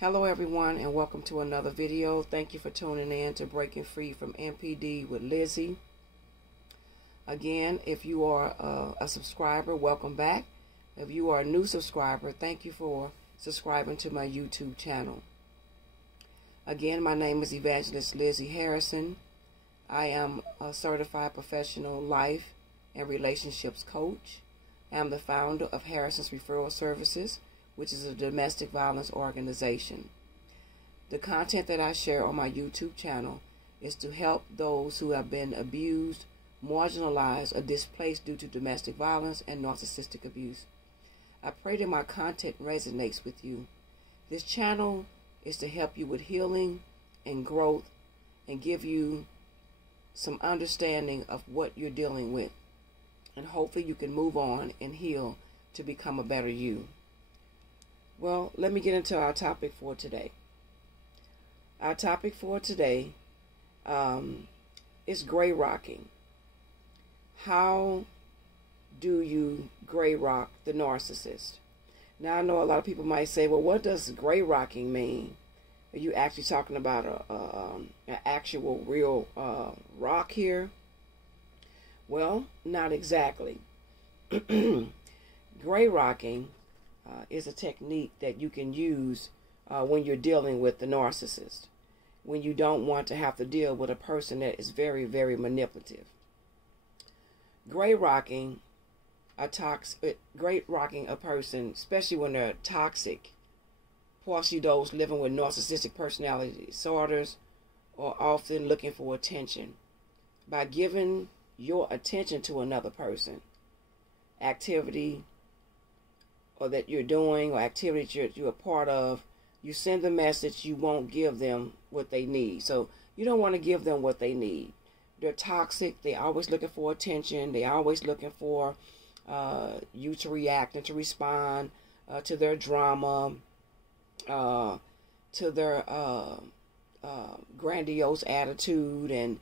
Hello everyone, and welcome to another video. Thank you for tuning in to Breaking Free from NPD with Lizzie. Again, if you are a subscriber, welcome back. If you are a new subscriber, thank you for subscribing to my YouTube channel. Again, my name is Evangelist Lizzie Harrison. I am a certified professional life and relationships coach. I am the founder of Harrison's Referral Services, which is a domestic violence organization. The content that I share on my YouTube channel is to help those who have been abused, marginalized, or displaced due to domestic violence and narcissistic abuse. I pray that my content resonates with you. This channel is to help you with healing and growth and give you some understanding of what you're dealing with. And hopefully you can move on and heal to become a better you. Well, let me get into our topic for today. Our topic for today is gray rocking. How do you gray rock the narcissist? Now, I know a lot of people might say, well, what does gray rocking mean? Are you actually talking about an actual real rock here? Well, not exactly. Gray rocking is a technique that you can use when you're dealing with the narcissist, when you don't want to have to deal with a person that is very, very manipulative. Gray rocking a person, especially when they're toxic, partially those living with narcissistic personality disorders, are often looking for attention. By giving your attention to another person, activity, or that you're doing, or activities you're a part of, you send the message you won't give them what they need. So you don't want to give them what they need. They're toxic. They're always looking for attention. They're always looking for you to react and to respond to their drama, to their grandiose attitude, and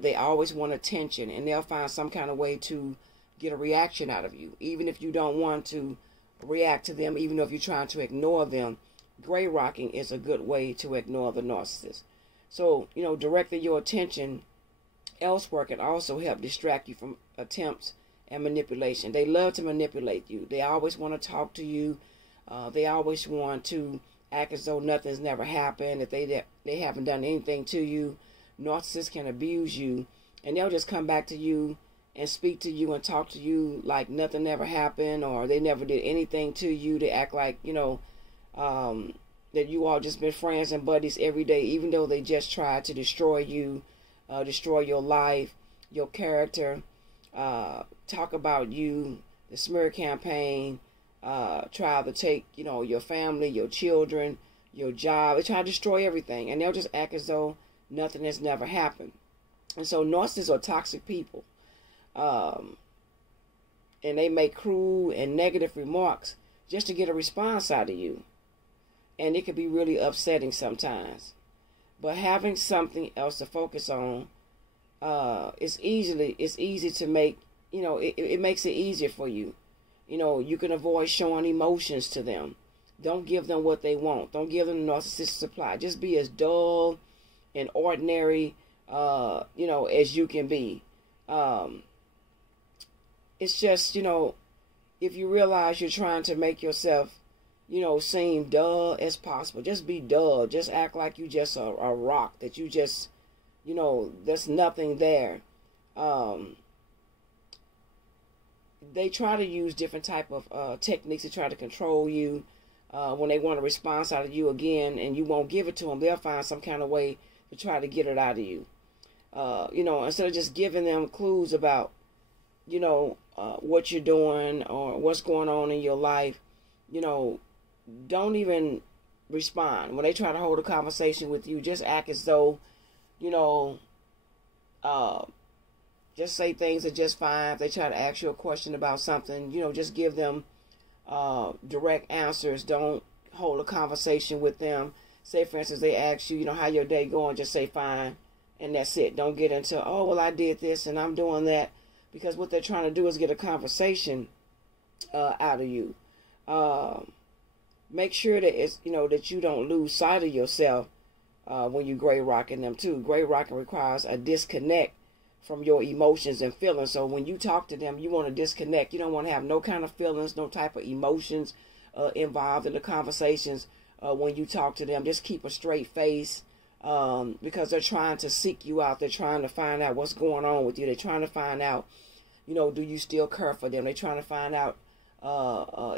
they always want attention, and they'll find some kind of way to get a reaction out of you, even if you don't want to react to them, even if you're trying to ignore them. Gray rocking is a good way to ignore the narcissist. So, directing your attention elsewhere can also help distract you from attempts and manipulation. They love to manipulate you. They always want to talk to you. They always want to act as though nothing's never happened, that they haven't done anything to you. Narcissists can abuse you, and they'll just come back to you and speak to you and talk to you like nothing ever happened, or they never did anything to you. They act like, that you all just been friends and buddies every day, even though they just tried to destroy you, destroy your life, your character, talk about you, the smear campaign, try to take, your family, your children, your job. They try to destroy everything, and they'll just act as though nothing has never happened. And so narcissists are toxic people. And they make cruel and negative remarks just to get a response out of you. And it can be really upsetting sometimes. But having something else to focus on, it's easy to make, it makes it easier for you. You can avoid showing emotions to them. Don't give them what they want. Don't give them the narcissistic supply. Just be as dull and ordinary, as you can be. It's just, if you realize you're trying to make yourself, seem dull as possible, just be dull. Just act like you just a rock, that you just, there's nothing there. They try to use different type of techniques to try to control you. When they want a response out of you again, and you won't give it to them, they'll find some kind of way to try to get it out of you. Instead of just giving them clues about, what you're doing or what's going on in your life, don't even respond. When they try to hold a conversation with you, just act as though, just say things are just fine. If they try to ask you a question about something, just give them direct answers. Don't hold a conversation with them. Say, for instance, they ask you, how your day going, just say fine, and that's it. Don't get into, oh, well, I did this and I'm doing that, because what they're trying to do is get a conversation out of you. make sure that it's, that you don't lose sight of yourself when you gray rocking them too. Gray rocking requires a disconnect from your emotions and feelings. So when you talk to them, you want to disconnect. You don't want to have no kind of feelings, no type of emotions involved in the conversations when you talk to them. Just keep a straight face because they're trying to seek you out. They're trying to find out what's going on with you. They're trying to find out, do you still care for them? They're trying to find out,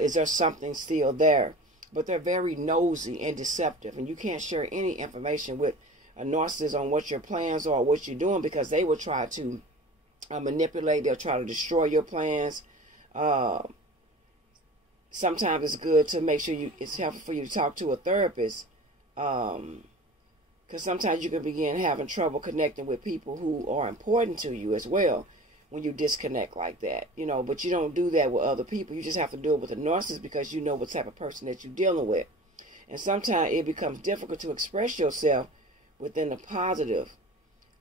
is there something still there? But they're very nosy and deceptive, and you can't share any information with a narcissist on what your plans are, what you're doing, because they will try to manipulate. They'll try to destroy your plans. Sometimes it's good to make sure it's helpful for you to talk to a therapist, because sometimes you can begin having trouble connecting with people who are important to you as well when you disconnect like that, but you don't do that with other people. You just have to do it with a narcissist because you know what type of person that you're dealing with. And sometimes it becomes difficult to express yourself within the positive,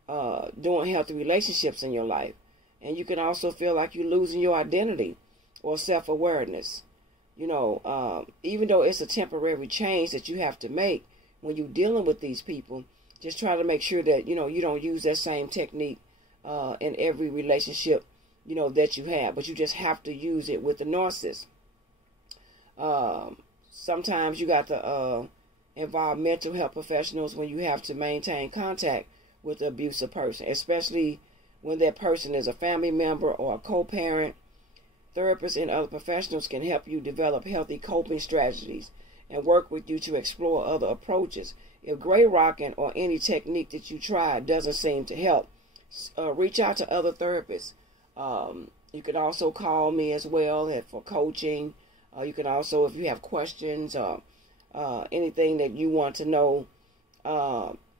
doing healthy relationships in your life. And you can also feel like you're losing your identity or self-awareness. Even though it's a temporary change that you have to make when you're dealing with these people, just try to make sure that, you don't use that same technique in every relationship, that you have. But you just have to use it with the narcissist. Sometimes you got to involve mental health professionals when you have to maintain contact with the abusive person, especially when that person is a family member or a co-parent. Therapists and other professionals can help you develop healthy coping strategies and work with you to explore other approaches. If gray rocking or any technique that you try doesn't seem to help, reach out to other therapists. You can also call me as well for coaching. You can also, if you have questions or anything that you want to know,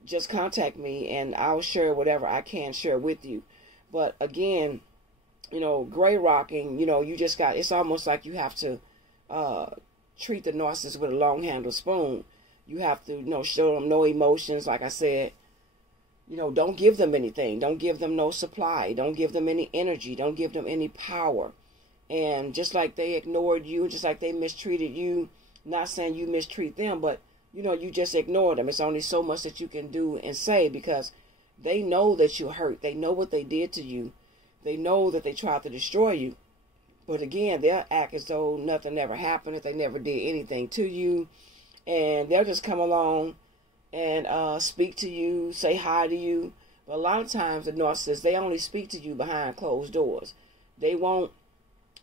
just contact me and I'll share whatever I can share with you. But again, gray rocking, you just got, it's almost like you have to treat the narcissist with a long handled spoon. You have to, show them no emotions. Like I said, don't give them anything. Don't give them no supply. Don't give them any energy. Don't give them any power. And just like they ignored you, just like they mistreated you, not saying you mistreat them, but, you just ignore them. It's only so much that you can do and say because they know that you're hurt. They know what they did to you. They know that they tried to destroy you. But again, they'll act as though nothing ever happened, if they never did anything to you. And they'll just come along and speak to you, say hi to you. But a lot of times the narcissists, they only speak to you behind closed doors. They won't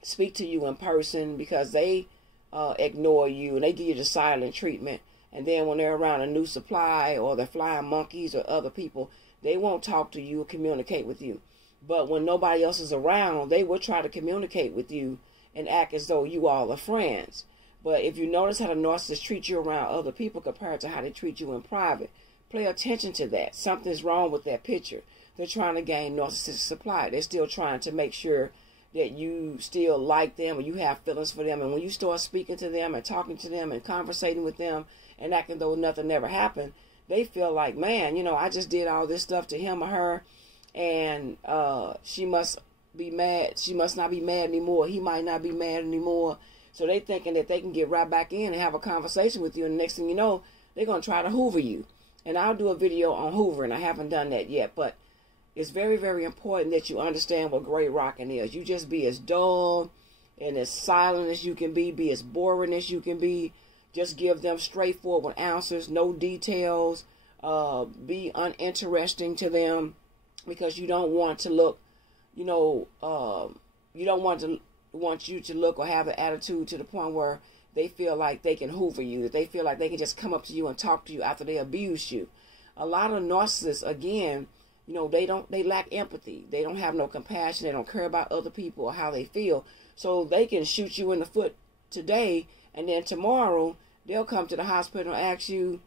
speak to you in person because they ignore you and they give you the silent treatment. And then when they're around a new supply or they're flying monkeys or other people, they won't talk to you or communicate with you. But when nobody else is around, they will try to communicate with you and act as though you all are friends. But if you notice how the narcissist treats you around other people compared to how they treat you in private, pay attention to that. Something's wrong with that picture. They're trying to gain narcissistic supply. They're still trying to make sure that you still like them or you have feelings for them. And when you start speaking to them and talking to them and conversating with them and acting though nothing ever happened, they feel like, man, I just did all this stuff to him or her, and she must be mad. She must not be mad anymore. He might not be mad anymore. So they thinking that they can get right back in and have a conversation with you, and the next thing you know, they're going to try to hoover you. And I'll do a video on hoovering. I haven't done that yet, but it's very, very important that you understand what gray rocking is. You just be as dull and as silent as you can be as boring as you can be. Just give them straightforward answers, no details. Be uninteresting to them because you don't want to look, you don't want you to look or have an attitude to the point where they feel like they can hoover you, that they feel like they can just come up to you and talk to you after they abuse you. A lot of narcissists, again, they lack empathy. They don't have no compassion. They don't care about other people or how they feel. So they can shoot you in the foot today, and then tomorrow they'll come to the hospital and ask you,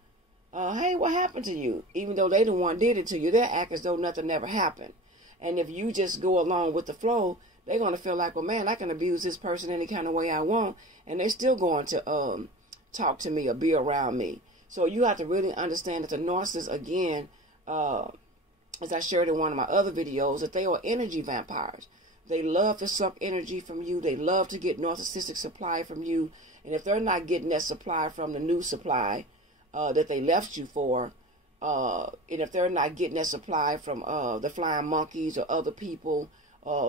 hey, what happened to you? Even though they the one did it to you, they'll act as though nothing ever happened. And if you just go along with the flow, they're going to feel like, well, man, I can abuse this person any kind of way I want, and they're still going to talk to me or be around me. So you have to really understand that the narcissist, again, as I shared in one of my other videos, that they are energy vampires. They love to suck energy from you. They love to get narcissistic supply from you. And if they're not getting that supply from the new supply that they left you for, and if they're not getting that supply from the flying monkeys or other people,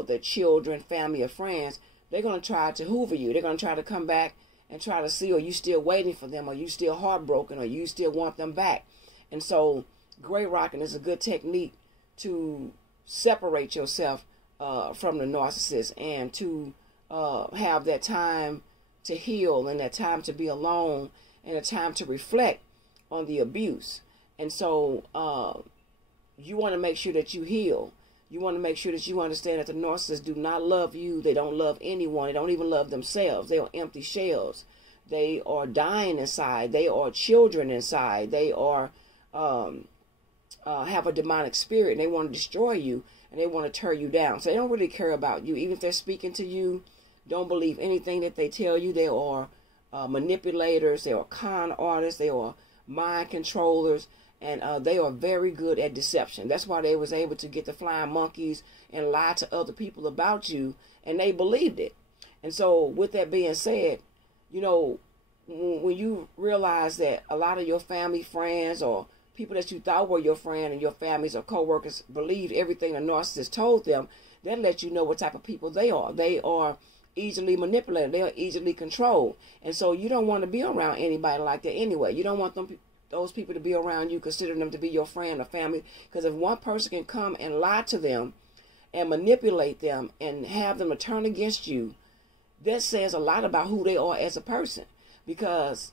their children, family, or friends, they're going to try to hoover you. They're going to try to come back and try to see, are you still waiting for them? Are you still heartbroken? Or you still want them back? And so gray rocking is a good technique to separate yourself from the narcissist, and to have that time to heal, and that time to be alone, and a time to reflect on the abuse. And so you want to make sure that you heal. You want to make sure that you understand that the narcissists do not love you. They don't love anyone. They don't even love themselves. They are empty shells. They are dying inside. They are children inside. They are have a demonic spirit, and they want to destroy you, and they want to tear you down. So they don't really care about you. Even if they're speaking to you, don't believe anything that they tell you. They are manipulators. They are con artists. They are mind controllers. And they are very good at deception. That's why they was able to get the flying monkeys and lie to other people about you, and they believed it. And so with that being said, you know, when you realize that a lot of your family, friends, or people that you thought were your friend and your families or co-workers believed everything the narcissist told them, that lets you know what type of people they are. They are easily manipulated. They are easily controlled. And so you don't want to be around anybody like that anyway. You don't want those people to be around you, consider them to be your friend or family. Because if one person can come and lie to them and manipulate them and have them to turn against you, that says a lot about who they are as a person. Because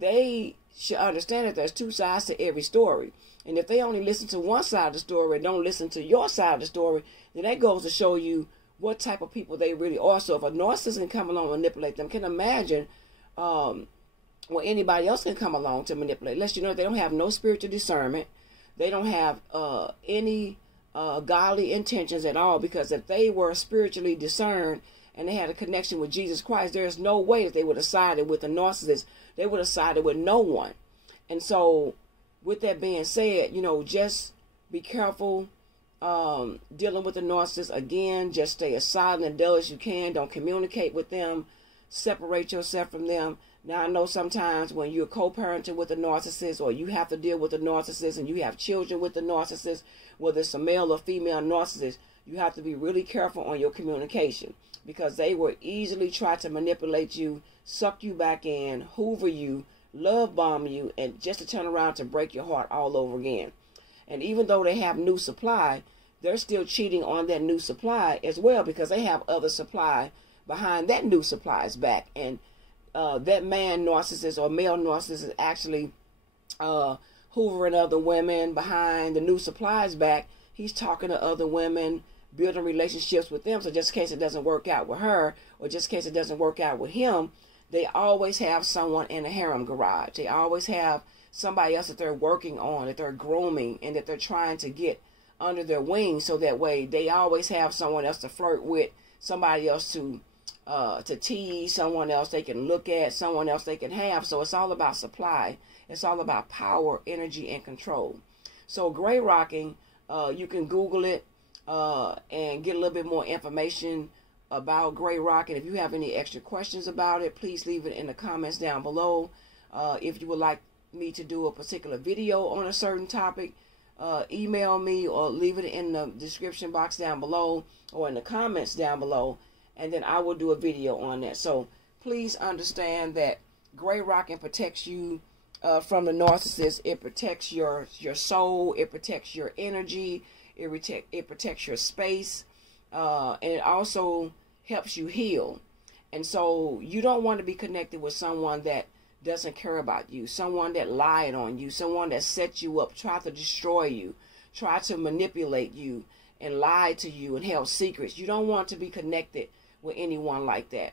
they should understand that there's two sides to every story. And if they only listen to one side of the story and don't listen to your side of the story, then that goes to show you what type of people they really are. So if a narcissist can come along and manipulate them, can imagine well, anybody else can come along to manipulate. Let you know they don't have no spiritual discernment. They don't have any godly intentions at all. Because if they were spiritually discerned and they had a connection with Jesus Christ, there's no way that they would have sided with a narcissist. They would have sided with no one. And so with that being said, you know, just be careful dealing with the narcissist. Again, just stay as silent and dull as you can. Don't communicate with them. Separate yourself from them. Now, I know sometimes when you're co-parenting with a narcissist, or you have to deal with a narcissist and you have children with the narcissist, whether it's a male or female narcissist, you have to be really careful on your communication, because they will easily try to manipulate you, suck you back in, hoover you, love bomb you, and just to turn around to break your heart all over again. And even though they have new supply, they're still cheating on that new supply as well, because they have other supply behind that new supply's back. And that man narcissist or male narcissist is actually hoovering other women behind the new supplies back. He's talking to other women, building relationships with them. So just in case it doesn't work out with her, or just in case it doesn't work out with him, they always have someone in a harem garage. They always have somebody else that they're working on, that they're grooming, and that they're trying to get under their wing. So that way they always have someone else to flirt with, somebody else to tease, someone else they can look at, someone else they can have. So it's all about supply. It's all about power, energy, and control. So gray rocking, you can Google it and get a little bit more information about gray rocking. If you have any extra questions about it, please leave it in the comments down below. If you would like me to do a particular video on a certain topic, email me or leave it in the description box down below or in the comments down below, and then I will do a video on that. So please understand that gray rocking protects you from the narcissist. It protects your soul. It protects your energy. It protects your space. And it also helps you heal. And so you don't want to be connected with someone that doesn't care about you, someone that lied on you, someone that set you up, tried to destroy you, tried to manipulate you, and lied to you and held secrets. You don't want to be connected with anyone like that,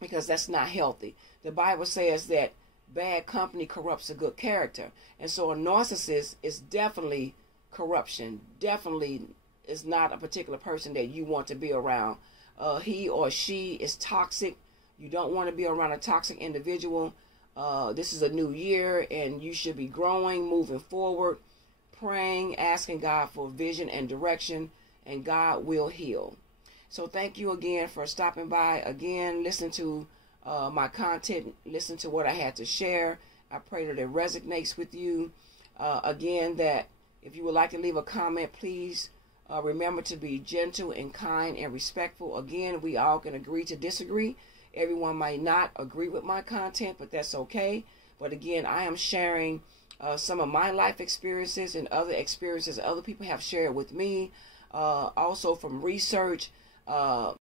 because that's not healthy. The Bible says that bad company corrupts a good character. And so a narcissist is definitely corruption. Definitely is not a particular person that you want to be around. He or she is toxic. You don't want to be around a toxic individual. This is a new year, and you should be growing, moving forward, praying, asking God for vision and direction, and God will heal. So thank you again for stopping by. Again, listen to my content. Listen to what I had to share. I pray that it resonates with you. Again, that if you would like to leave a comment, please remember to be gentle and kind and respectful. Again, we all can agree to disagree. Everyone might not agree with my content, but that's okay. But again, I am sharing some of my life experiences and other experiences other people have shared with me. Also from research,